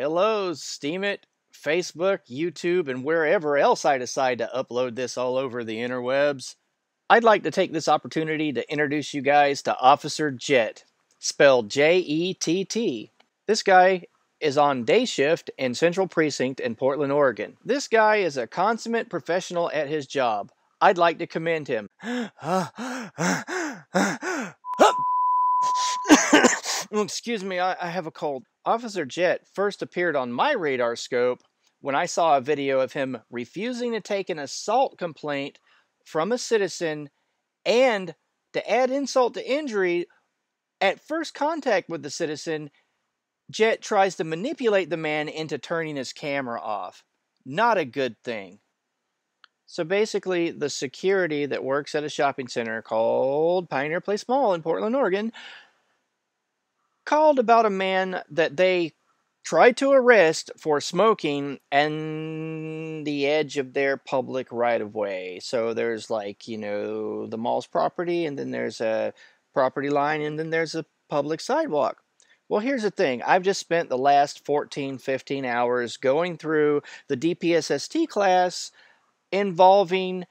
Hello, steemit, Facebook, YouTube, and wherever else I decide to upload this all over the interwebs. I'd like to take this opportunity to introduce you guys to Officer Jett, spelled J-E-T-T. This guy is on day shift in Central Precinct in Portland, Oregon. This guy is a consummate professional at his job. I'd like to commend him. Excuse me, I have a cold. Officer Jett first appeared on my radar scope when I saw a video of him refusing to take an assault complaint from a citizen, and to add insult to injury, at first contact with the citizen, Jett tries to manipulate the man into turning his camera off. Not a good thing. So basically, the security that works at a shopping center called Pioneer Place Mall in Portland, Oregon, called about a man that they tried to arrest for smoking and the edge of their public right-of-way. So there's the mall's property, and then there's a property line, and then there's a public sidewalk. Well, here's the thing. I've just spent the last 14, 15 hours going through the DPSST class involving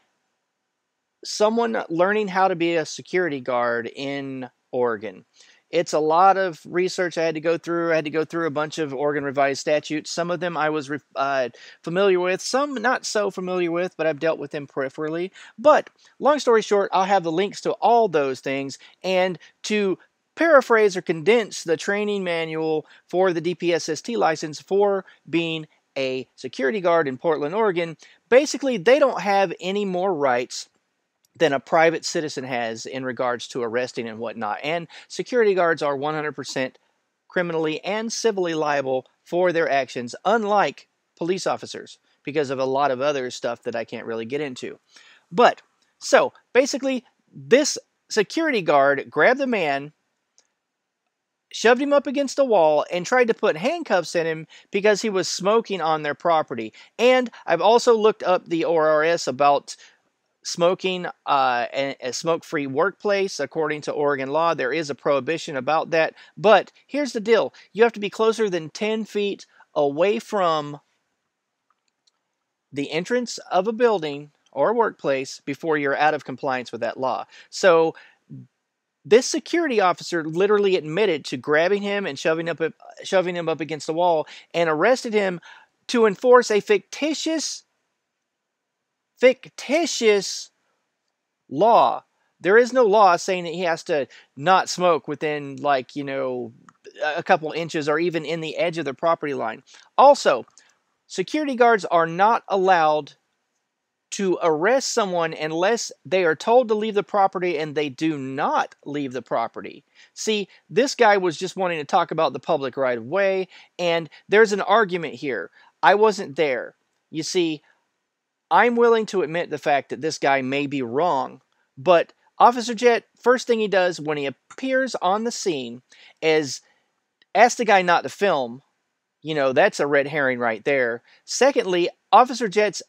someone learning how to be a security guard in Oregon. It's a lot of research I had to go through. I had to go through a bunch of Oregon revised statutes. Some of them I was familiar with, some not so familiar with, but I've dealt with them peripherally. But long story short, I'll have the links to all those things. And to paraphrase or condense the training manual for the DPSST license for being a security guard in Portland, Oregon, basically they don't have any more rights than a private citizen has in regards to arresting and whatnot. And security guards are 100% criminally and civilly liable for their actions, unlike police officers, because of a lot of other stuff that I can't really get into. But, so, basically, this security guard grabbed the man, shoved him up against a wall, and tried to put handcuffs in him because he was smoking on their property. And I've also looked up the ORS about smoking, a smoke-free workplace. According to Oregon law, there is a prohibition about that. But here's the deal. You have to be closer than 10 feet away from the entrance of a building or a workplace before you're out of compliance with that law. So this security officer literally admitted to grabbing him and shoving him up against the wall and arrested him to enforce a fictitious law. There is no law saying that he has to not smoke within, a couple inches or even in the edge of the property line. Also, security guards are not allowed to arrest someone unless they are told to leave the property and they do not leave the property. See, this guy was just wanting to talk about the public right-of-way, and there's an argument here. I wasn't there. You see, I'm willing to admit the fact that this guy may be wrong, but Officer Jett, first thing he does when he appears on the scene is ask the guy not to film. That's a red herring right there. Secondly, Officer Jett's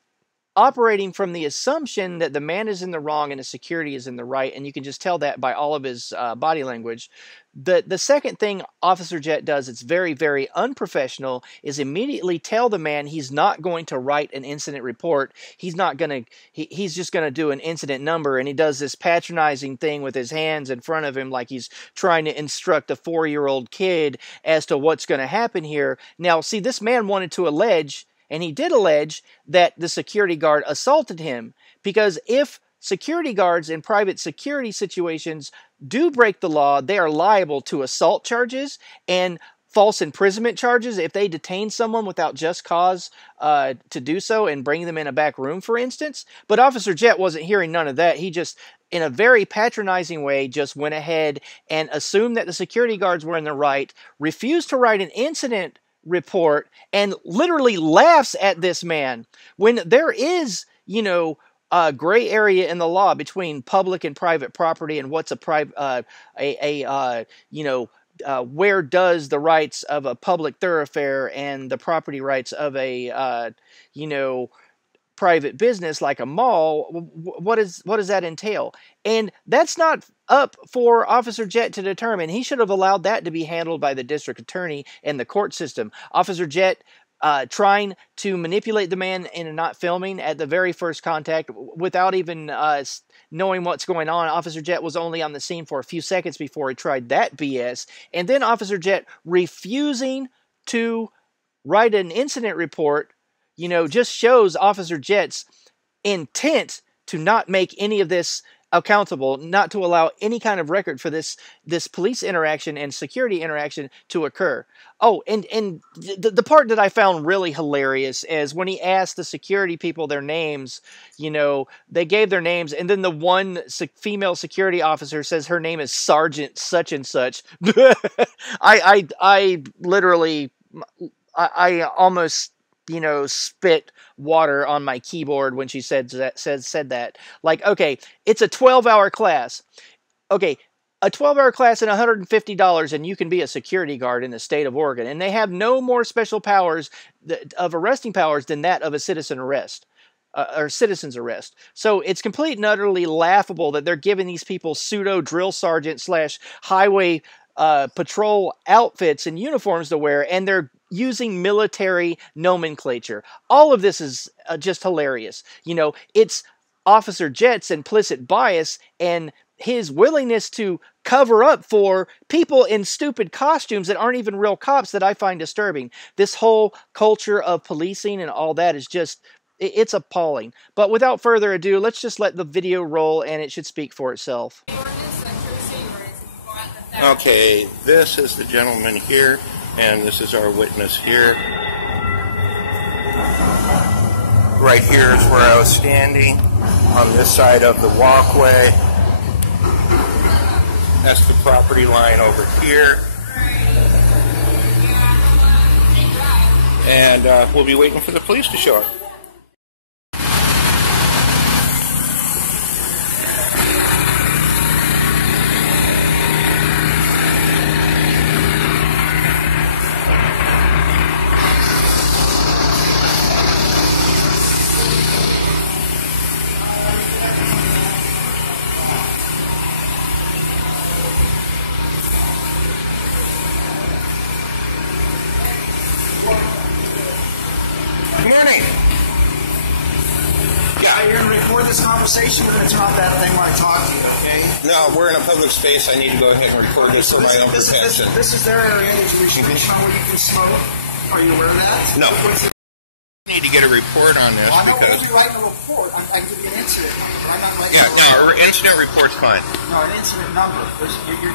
operating from the assumption that the man is in the wrong and the security is in the right, and you can just tell that by all of his body language. The second thing Officer Jett does, it's very, very unprofessional, is immediately tell the man he's not going to write an incident report. He's just going to do an incident number, and he does this patronizing thing with his hands in front of him like he's trying to instruct a 4-year-old kid as to what's going to happen here. Now, see, this man wanted to allege, and he did allege, that the security guard assaulted him, because if security guards in private security situations do break the law, they are liable to assault charges and false imprisonment charges if they detain someone without just cause to do so and bring them in a back room, for instance. But Officer Jett wasn't hearing none of that. He just, in a very patronizing way, just went ahead and assumed that the security guards were in the right, refused to write an incident report, and literally laughs at this man when there is, a gray area in the law between public and private property, and what's where does the rights of a public thoroughfare and the property rights of a, private business like a mall, what does that entail? And that's not up for Officer Jett to determine. He should have allowed that to be handled by the district attorney and the court system. Officer Jett trying to manipulate the man into not filming at the very first contact without even knowing what's going on. Officer Jett was only on the scene for a few seconds before he tried that BS. And then Officer Jett refusing to write an incident report, you know, just shows Officer Jett's intent to not make any of this accountable, not to allow any kind of record for this police interaction and security interaction to occur. Oh, and the part that I found really hilarious is when he asked the security people their names, you know, they gave their names, and then the one female security officer says her name is Sergeant such and such. I literally, I almost, you know, spit water on my keyboard when she said that. Like, okay, it's a 12-hour class. Okay, a 12-hour class and $150, and you can be a security guard in the state of Oregon. And they have no more special powers of arresting powers than that of a citizen arrest. Or citizen's arrest. So it's complete and utterly laughable that they're giving these people pseudo drill sergeant / highway patrol outfits and uniforms to wear, and they're using military nomenclature. All of this is just hilarious. You know, it's Officer Jett's implicit bias and his willingness to cover up for people in stupid costumes that aren't even real cops that I find disturbing. This whole culture of policing and all that is just, it's appalling. But without further ado, let's just let the video roll and it should speak for itself. Okay, this is the gentleman here, and this is our witness here. Right here is where I was standing, on this side of the walkway. That's the property line over here. And we'll be waiting for the police to show up. Good morning. Yeah. You're going to record this conversation. We're going to turn off that thing while I talk to you, okay? No, we're in a public space. I need to go ahead and record this for my own protection. This is their area. There's a restriction where you can smoke. Are you aware of that? No. I need to get a report on this because... I'm not writing a report. I can give you an incident number. I'm not writing no, incident report's fine. No, an incident number. You're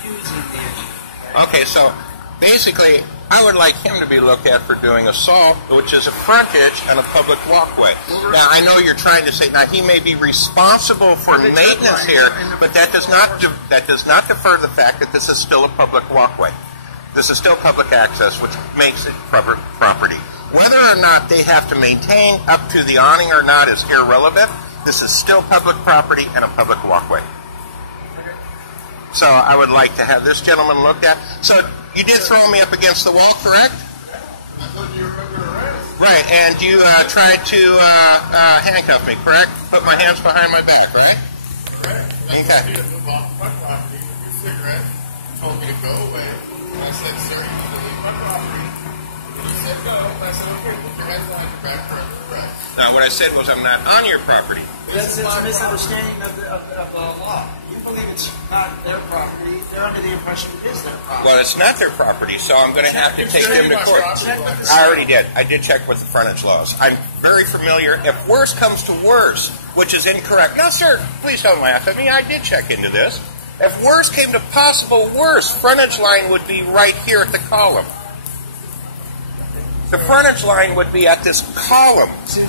confusing the issue. Okay, so basically, I would like him to be looked at for doing assault, which is a frontage on a public walkway. Now, I know you're trying to say, now he may be responsible for maintenance here, but that does not defer the fact that this is still a public walkway. This is still public access, which makes it public property. Whether or not they have to maintain up to the awning or not is irrelevant. This is still public property and a public walkway. So I would like to have this gentleman looked at. So you did throw me up against the wall, correct? Right, and you tried to handcuff me, correct? Put my hands behind my back, right? Correct. Okay. Told me to go away. And I said, sir, you can leave my property. And he said, go. And I said, okay, put your hands behind your back for arrest. Now, what I said was I'm not on your property. It's a misunderstanding of the law. You believe it's not their property. They're under the impression it is their property. Well, it's not their property, so I'm going to have to take them to court. I already did. I did check with the frontage laws. I'm very familiar. If worse comes to worse, which is incorrect. No, sir, please don't laugh at me. I did check into this. If worse came to possible worse, frontage line would be right here at the column. The frontage line would be at this column. See, they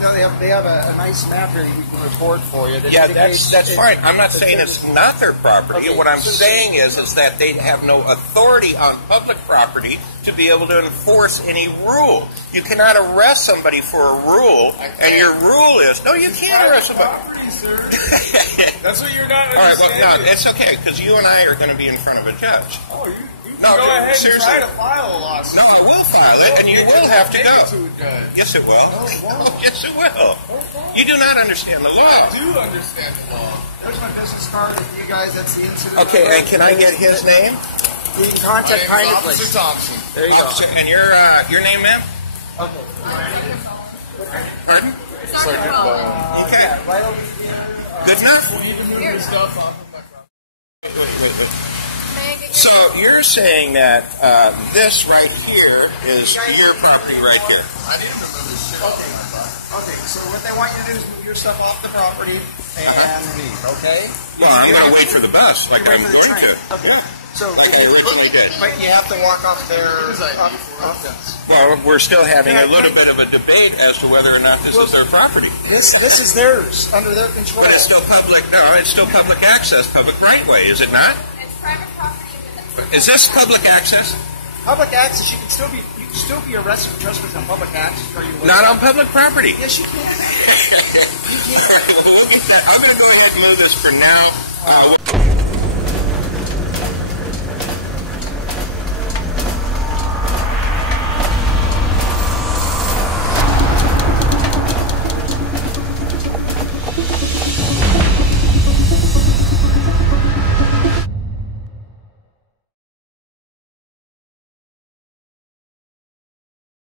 have a nice map here that we can record for you. Yeah, that's fine. I'm not saying it's not their property. Okay, what I'm saying is that they have no authority on public property to be able to enforce any rule. You cannot arrest somebody for a rule, and your rule is, no, you can't arrest somebody. That's what you're not understanding. All right, well, no, that's okay, because you and I are going to be in front of a judge. Oh, you go ahead and try to file a lawsuit. No, I will file it, and you will have to go. judge. Yes, it will. won't. Yes, it will. You do not understand the law. I do understand the law. There's my business card. If you guys, that's the incident. Okay, number. and can I get his name? You can My contact name is Pilot Officer Place. Thompson. There you go. Officer, and your name, ma'am? Okay. Pardon? Sergeant Ball. Okay. Right over here. Good enough? You can move your stuff off of my property. Wait. So you're saying that this right here is your property right here? I didn't remember this shit off of my property. Okay, so what they want you to do is move your stuff off the property and leave, okay? Well, I'm going to wait for the bus, like Wait I'm for the going train. to. Okay. So, Like I originally did. but you have to walk off their. Well, we're still having a little bit of a debate as to whether or not this is their property. This is theirs, under their control. But it's still public. No, it's still public access, public right way, is it not? It's private property. Is this public access? Public access, you can still be arrested for trespassing on public access. Are you Not on public property. Yes, you can. I'm going to go ahead and move this for now.